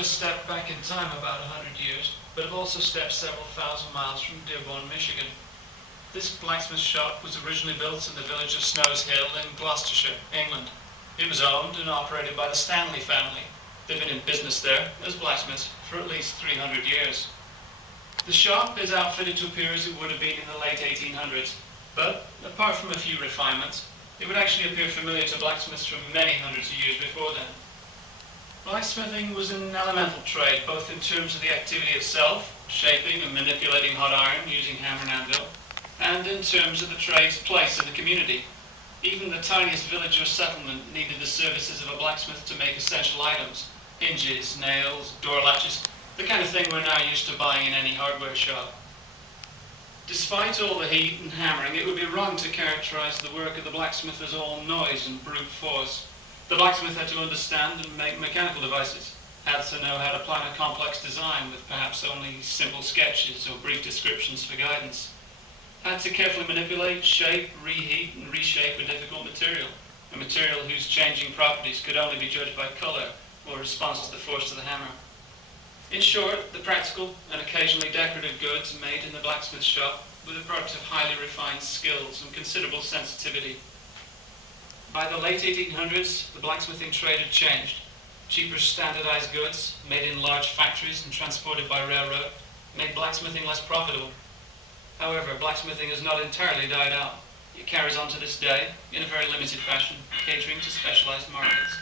just stepped back in time about 100 years, but have also stepped several thousand miles from Dearborn, Michigan. This blacksmith shop was originally built in the village of Snows Hill in Gloucestershire, England. It was owned and operated by the Stanley family. They've been in business there as blacksmiths for at least 300 years. The shop is outfitted to appear as it would have been in the late 1800s, but apart from a few refinements, it would actually appear familiar to blacksmiths from many hundreds of years before then. Blacksmithing was an elemental trade, both in terms of the activity itself, shaping and manipulating hot iron using hammer and anvil, and in terms of the trade's place in the community. Even the tiniest village or settlement needed the services of a blacksmith to make essential items: hinges, nails, door latches, the kind of thing we're now used to buying in any hardware shop. Despite all the heat and hammering, it would be wrong to characterize the work of the blacksmith as all noise and brute force. The blacksmith had to understand and make mechanical devices, had to know how to plan a complex design with perhaps only simple sketches or brief descriptions for guidance, had to carefully manipulate, shape, reheat, and reshape a difficult material, a material whose changing properties could only be judged by color or response to the force of the hammer. In short, the practical and occasionally decorative goods made in the blacksmith shop were the product of highly refined skills and considerable sensitivity. By the late 1800s, the blacksmithing trade had changed. Cheaper standardized goods, made in large factories and transported by railroad, made blacksmithing less profitable. However, blacksmithing has not entirely died out. It carries on to this day, in a very limited fashion, catering to specialized markets.